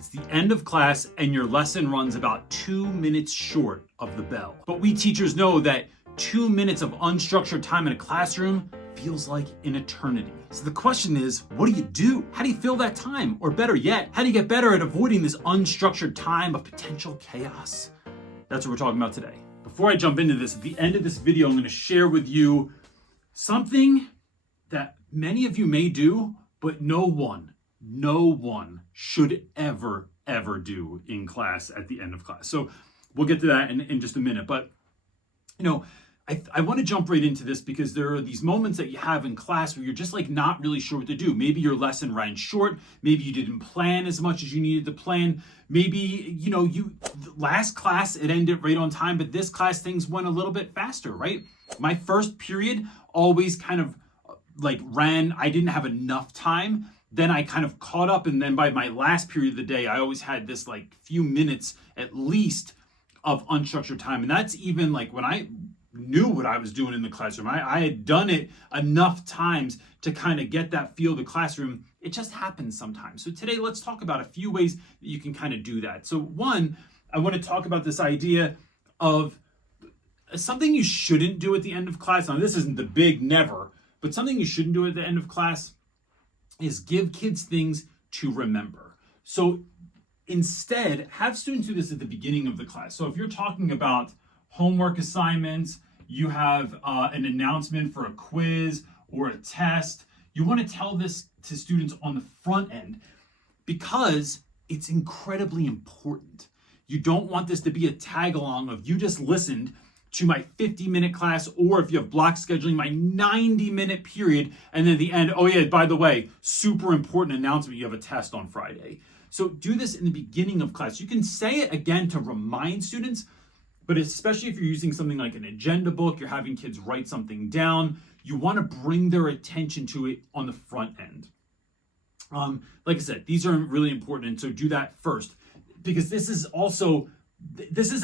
It's the end of class and your lesson runs about 2 minutes short of the bell. But we teachers know that 2 minutes of unstructured time in a classroom feels like an eternity. So the question is, what do you do? How do you fill that time? Or better yet, how do you get better at avoiding this unstructured time of potential chaos? That's what we're talking about today. Before I jump into this, at the end of this video, I'm going to share with you something that many of you may do, but no one should ever do in class at the end of class. So we'll get to that in just a minute. But, I want to jump right into this because there are these moments that you have in class where you're just like not really sure what to do. Maybe your lesson ran short. Maybe you didn't plan as much as you needed to plan. Maybe, last class it ended right on time, but this class things went a little bit faster, right? My first period always kind of I didn't have enough time. Then I kind of caught up, and then by my last period of the day, I always had this few minutes at least of unstructured time. And that's even when I knew what I was doing in the classroom. I had done it enough times to kind of get that feel of the classroom. It just happens sometimes. So today, let's talk about a few ways that you can kind of do that. So one, I want to talk about this idea of something you shouldn't do at the end of class. Now, this isn't the big never, but something you shouldn't do at the end of class is give kids things to remember. So instead, have students do this at the beginning of the class. So if you're talking about homework assignments, you have an announcement for a quiz or a test, you want to tell this to students on the front end because it's incredibly important. You don't want this to be a tag along of you just listened to my 50-minute class, or if you have block scheduling, my 90-minute period, and then at the end, oh yeah, by the way, super important announcement, you have a test on Friday. So do this in the beginning of class. You can say it again to remind students, but especially if you're using something like an agenda book, you're having kids write something down, you want to bring their attention to it on the front end. Like I said, these are really important, and so do that first, because this is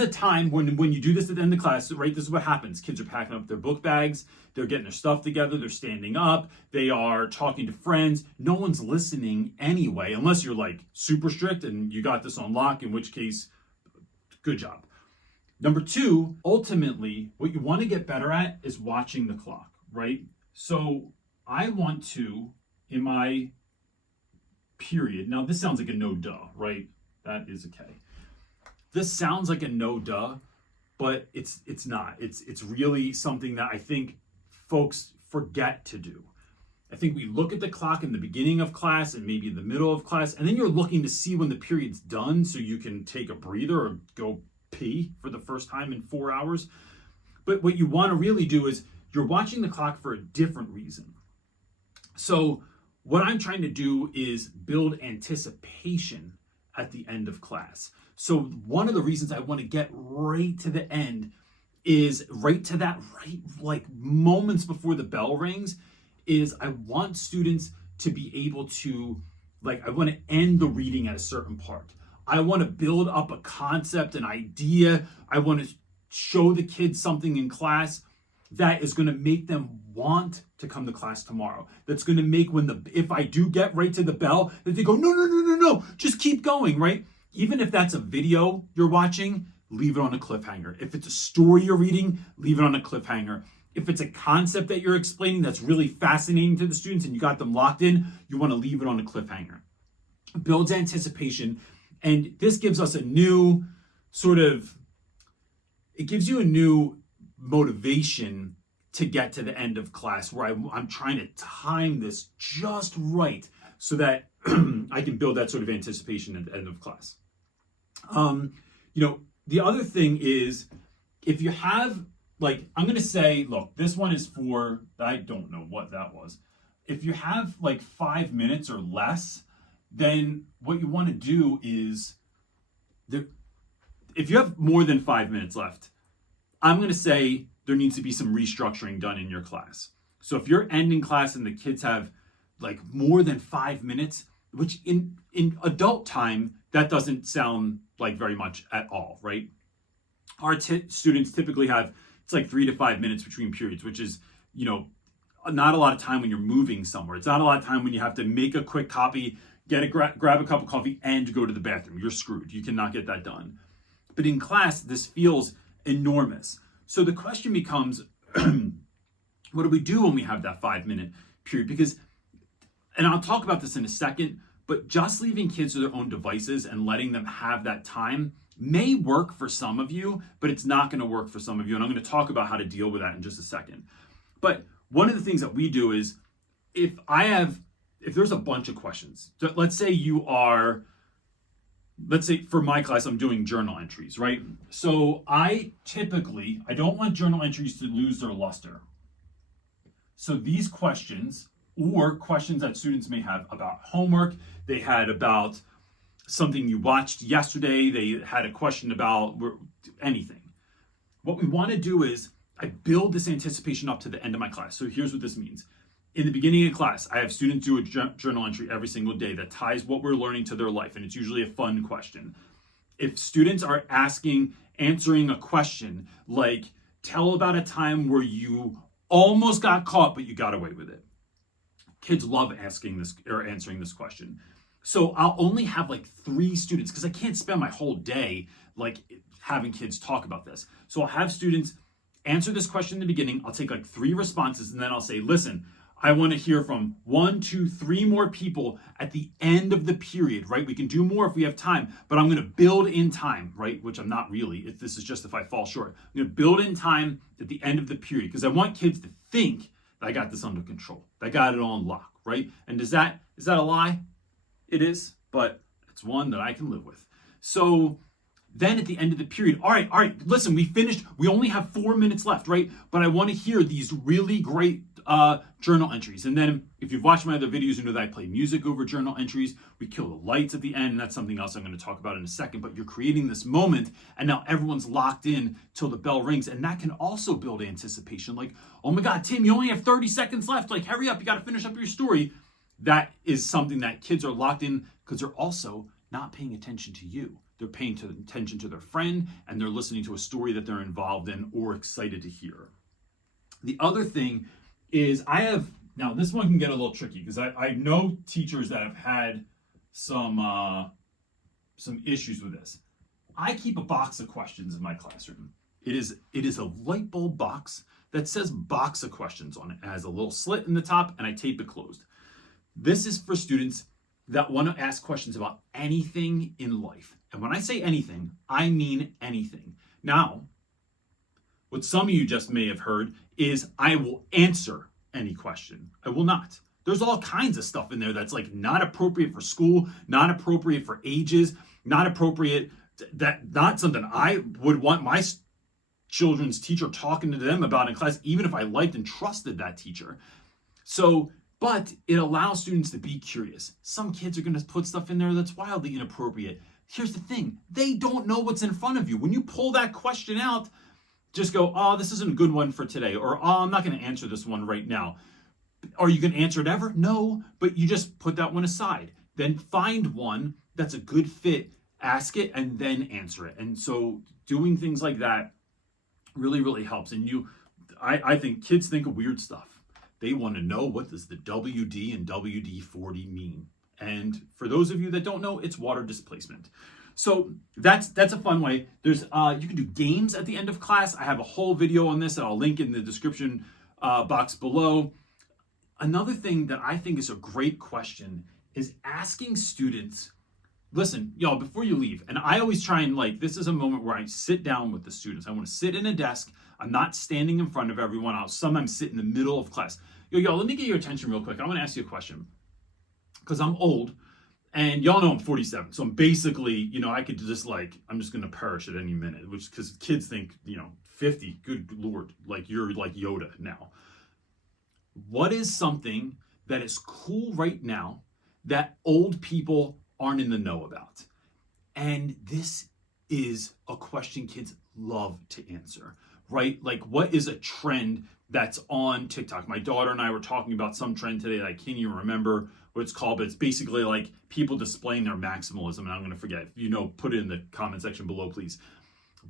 a time when you do this at the end of class, right? This is what happens. Kids are packing up their book bags. They're getting their stuff together. They're standing up. They are talking to friends. No one's listening anyway, unless you're super strict and you got this on lock, in which case, good job. Number two, ultimately, what you want to get better at is watching the clock, right? So I want to, in my period, now this sounds like a no duh, right? That is okay. This sounds like a no duh, but it's not. It's really something that I think folks forget to do. I think we look at the clock in the beginning of class and maybe in the middle of class, and then you're looking to see when the period's done so you can take a breather or go pee for the first time in 4 hours. But what you want to really do is you're watching the clock for a different reason. So what I'm trying to do is build anticipation at the end of class. So one of the reasons I want to get right to the end is right to that moments before the bell rings is I want students to be able to I want to end the reading at a certain part. I want to build up a concept, an idea. I want to show the kids something in class that is going to make them want to come to class tomorrow. That's going to make if I do get right to the bell, that they go, no, just keep going, right? Even if that's a video you're watching, leave it on a cliffhanger. If it's a story you're reading, leave it on a cliffhanger. If it's a concept that you're explaining that's really fascinating to the students and you got them locked in, you want to leave it on a cliffhanger. Builds anticipation, and this gives us a new it gives you a new motivation to get to the end of class where I'm trying to time this just right so that I can build that sort of anticipation at the end of class. The other thing is if you have I'm going to say, look, this one is for, I don't know what that was. If you have 5 minutes or less, then what you want to do is if you have more than 5 minutes left, I'm going to say there needs to be some restructuring done in your class. So if you're ending class and the kids have more than 5 minutes, which in adult time, that doesn't sound like very much at all, right? Our students typically have, it's 3 to 5 minutes between periods, which is, not a lot of time when you're moving somewhere. It's not a lot of time when you have to make a quick copy, grab a cup of coffee and go to the bathroom. You're screwed. You cannot get that done. But in class, this feels enormous. So the question becomes, what do we do when we have that 5-minute period? Because, and I'll talk about this in a second, but just leaving kids to their own devices and letting them have that time may work for some of you, but it's not going to work for some of you. And I'm going to talk about how to deal with that in just a second. But one of the things that we do is if there's a bunch of questions, so let's say for my class, I'm doing journal entries, right? So I don't want journal entries to lose their luster. So these questions, or questions that students may have about homework, they had about something you watched yesterday, they had a question about anything. What we want to do is I build this anticipation up to the end of my class. So here's what this means. In the beginning of class, I have students do a journal entry every single day that ties what we're learning to their life, and it's usually a fun question. If students are answering a question like, tell about a time where you almost got caught, but you got away with it. Kids love asking this or answering this question. So I'll only have like 3 students because I can't spend my whole day like having kids talk about this. So I'll have students answer this question in the beginning. I'll take like 3 responses and then I'll say, listen, I want to hear from 1, 2, 3 more people at the end of the period, right? We can do more if we have time, but I'm going to build in time, right? Which I'm not really, if this is just if I fall short. I'm going to build in time at the end of the period because I want kids to think that I got this under control. That I got it on lock, right? And is that a lie? It is, but it's one that I can live with. So then at the end of the period, all right, listen, we finished. We only have 4 minutes left, right? But I want to hear these really great journal entries. And then if you've watched my other videos, you know that I play music over journal entries. We kill the lights at the end, and that's something else I'm going to talk about in a second. But you're creating this moment, and now everyone's locked in till the bell rings. And that can also build anticipation. Like, oh my God, Tim, you only have 30 seconds left. Like, hurry up, you got to finish up your story. That is something that kids are locked in because they're also not paying attention to you. They're paying attention to their friend, and they're listening to a story that they're involved in or excited to hear. The other thing is now this one can get a little tricky because I know teachers that have had some issues with this. I keep a box of questions in my classroom. It is a light bulb box that says box of questions on it. It has a little slit in the top and I tape it closed. This is for students that want to ask questions about anything in life. And when I say anything, I mean anything. Now, what some of you just may have heard is I will answer any question. I will not. There's all kinds of stuff in there that's like not appropriate for school, not appropriate for ages, not appropriate, not something I would want my children's teacher talking to them about in class, even if I liked and trusted that teacher. So, but it allows students to be curious. Some kids are going to put stuff in there that's wildly inappropriate. Here's the thing. They don't know what's in front of you. When you pull that question out, just go, oh, this isn't a good one for today. Or, oh, I'm not going to answer this one right now. Are you going to answer it ever? No, but you just put that one aside. Then find one that's a good fit, ask it, and then answer it. And so doing things like that really, really helps. And I think kids think of weird stuff. They want to know, what does the WD and WD-40 mean? And for those of you that don't know, it's water displacement. So that's a fun way. There's you can do games at the end of class. I have a whole video on this that I'll link in the description box below. Another thing that I think is a great question is asking students, listen, y'all, before you leave, and I always try and this is a moment where I sit down with the students. I want to sit in a desk. I'm not standing in front of everyone. I'll sometimes sit in the middle of class. Y'all, let me get your attention real quick. I want to ask you a question because I'm old. And y'all know I'm 47, so I'm basically, I could just I'm just gonna perish at any minute, which because kids think, 50, good Lord, you're like Yoda now. What is something that is cool right now that old people aren't in the know about? And this is a question kids love to answer, right? What is a trend that's on TikTok? My daughter and I were talking about some trend today that I can't even remember what it's called, but it's basically people displaying their maximalism, and I'm going to forget. If you know, put it in the comment section below, please.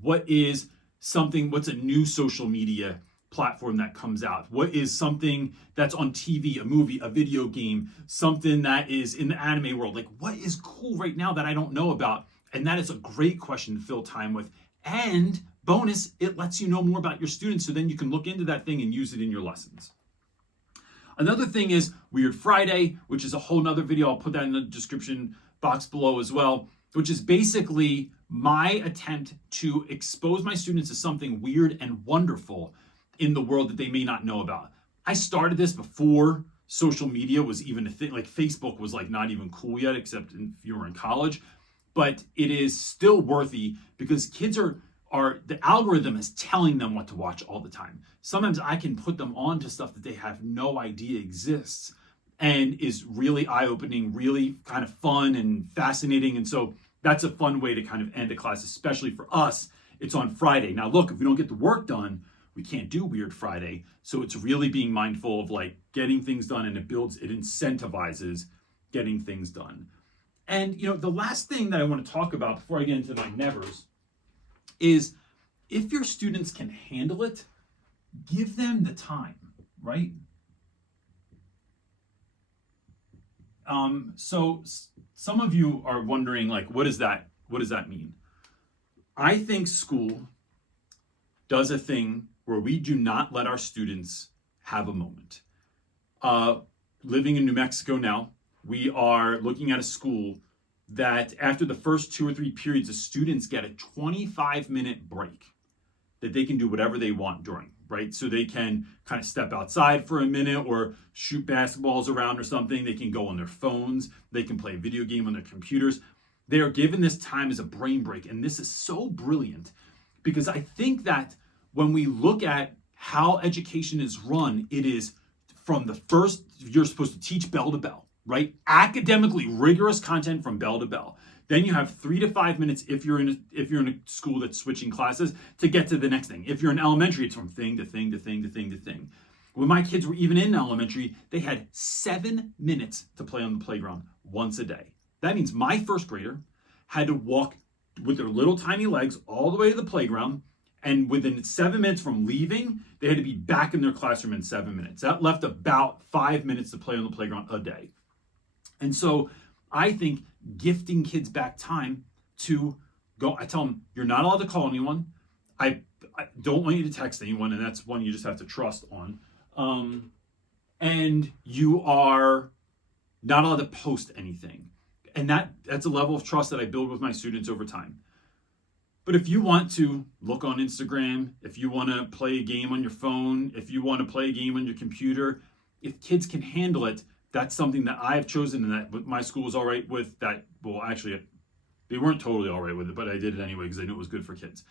What's a new social media platform that comes out? What is something that's on TV, a movie, a video game, something that is in the anime world? Like, what is cool right now that I don't know about? And that is a great question to fill time with. And bonus, it lets you know more about your students, so then you can look into that thing and use it in your lessons. Another thing is Weird Friday, which is a whole nother video. I'll put that in the description box below as well, which is basically my attempt to expose my students to something weird and wonderful in the world that they may not know about. I started this before social media was even a thing. Like, Facebook was like not even cool yet, except if you were in college. But it is still worthy because kids are the algorithm is telling them what to watch all the time. Sometimes I can put them on to stuff that they have no idea exists and is really eye-opening, really kind of fun and fascinating. And so that's a fun way to kind of end a class, especially for us. It's on Friday. Now, look, if we don't get the work done, we can't do Weird Friday. So it's really being mindful of like getting things done, and it incentivizes getting things done. And, you know, the last thing that I want to talk about before I get into my nevers is if your students can handle it, give them the time, right? So some of you are wondering, like, what does that mean? I think school does a thing where we do not let our students have a moment. Living in New Mexico now, we are looking at a school that after the first 2 or 3 periods, the students get a 25-minute break that they can do whatever they want during, right? So they can kind of step outside for a minute or shoot basketballs around or something. They can go on their phones. They can play a video game on their computers. They are given this time as a brain break. And this is so brilliant because I think that when we look at how education is run, it is from the first, you're supposed to teach bell to bell, right? Academically rigorous content from bell to bell. Then you have 3 to 5 minutes if you're in a school that's switching classes to get to the next thing. If you're in elementary, it's from thing to thing to thing to thing to thing. When my kids were even in elementary, they had 7 minutes to play on the playground once a day. That means my first grader had to walk with their little tiny legs all the way to the playground, and within 7 minutes from leaving, they had to be back in their classroom in 7 minutes. That left about 5 minutes to play on the playground a day. And so I think gifting kids back time to go, I tell them, you're not allowed to call anyone. I don't want you to text anyone, and that's one you just have to trust on. And you are not allowed to post anything. And that's a level of trust that I build with my students over time. But if you want to look on Instagram, if you want to play a game on your phone, if you want to play a game on your computer, if kids can handle it, that's something that I've chosen and that my school was all right with. That, well, actually, they weren't totally all right with it, but I did it anyway because I knew it was good for kids.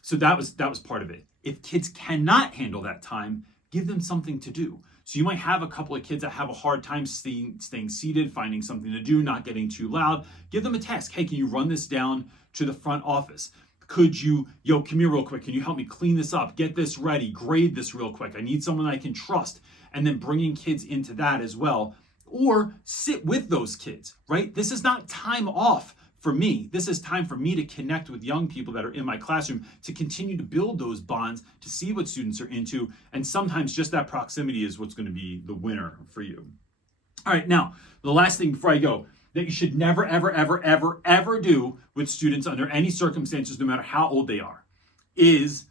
So that was part of it. If kids cannot handle that time, give them something to do. So you might have a couple of kids that have a hard time staying seated, finding something to do, not getting too loud. Give them a task. Hey, can you run this down to the front office? Could you, come here real quick. Can you help me clean this up? Get this ready. Grade this real quick. I need someone I can trust. And then bringing kids into that as well. Or sit with those kids, right? This is not time off for me. This is time for me to connect with young people that are in my classroom, to continue to build those bonds, to see what students are into. And sometimes just that proximity is what's going to be the winner for you. All right, now, the last thing before I go, that you should never, ever, ever, ever, ever do with students under any circumstances, no matter how old they are, is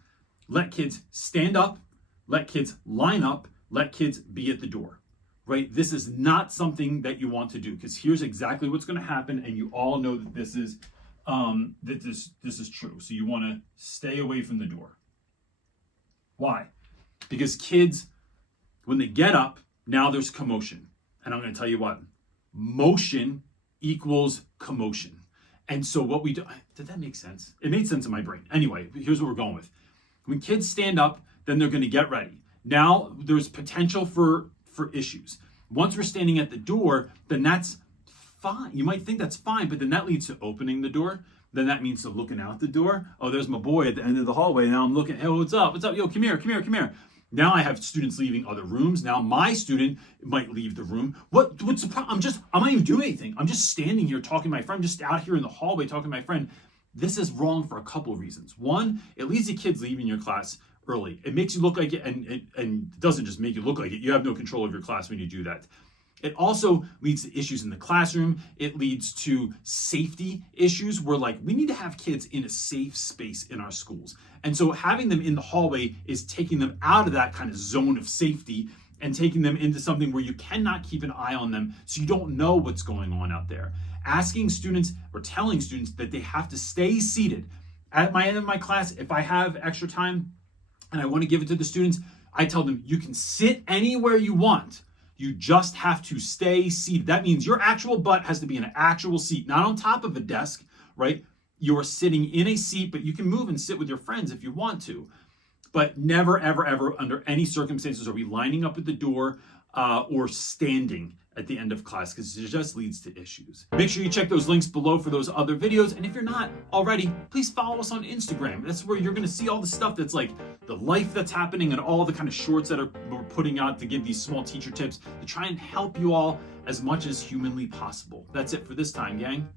let kids stand up, let kids line up, let kids be at the door. Right? This is not something that you want to do, because here's exactly what's going to happen, and you all know that this is true. So you want to stay away from the door. Why? Because kids, when they get up, now there's commotion. And I'm going to tell you what, motion equals commotion. And so what we do, did that make sense? It made sense in my brain. Anyway, here's what we're going with. When kids stand up, then they're going to get ready. Now there's potential for issues. Once we're standing at the door, then that's fine. You might think that's fine, but then that leads to opening the door. Then that means to looking out the door. Oh, there's my boy at the end of the hallway. Now I'm looking, hey, what's up? What's up? Yo, come here. Now I have students leaving other rooms. Now my student might leave the room. What's the problem? I'm not even doing anything. I'm just standing here talking to my friend, just out here in the hallway talking to my friend. This is wrong for a couple of reasons. One, it leads to kids leaving your class early. It makes you look like it, and it doesn't just make you look like it. You have no control of your class when you do that. It also leads to issues in the classroom. It leads to safety issues where, like, we need to have kids in a safe space in our schools. And so having them in the hallway is taking them out of that kind of zone of safety and taking them into something where you cannot keep an eye on them, so you don't know what's going on out there. Asking students or telling students that they have to stay seated. At my end of my class, if I have extra time and I want to give it to the students, I tell them, you can sit anywhere you want. You just have to stay seated. That means your actual butt has to be in an actual seat, not on top of a desk, right? You're sitting in a seat, but you can move and sit with your friends if you want to. But never, ever, ever, under any circumstances, are we lining up at the door or standing at the end of class, because it just leads to issues. Make sure you check those links below for those other videos. And if you're not already, please follow us on Instagram. That's where you're going to see all the stuff that's like the life that's happening and all the kind of shorts that we're putting out to give these small teacher tips to try and help you all as much as humanly possible. That's it for this time, gang.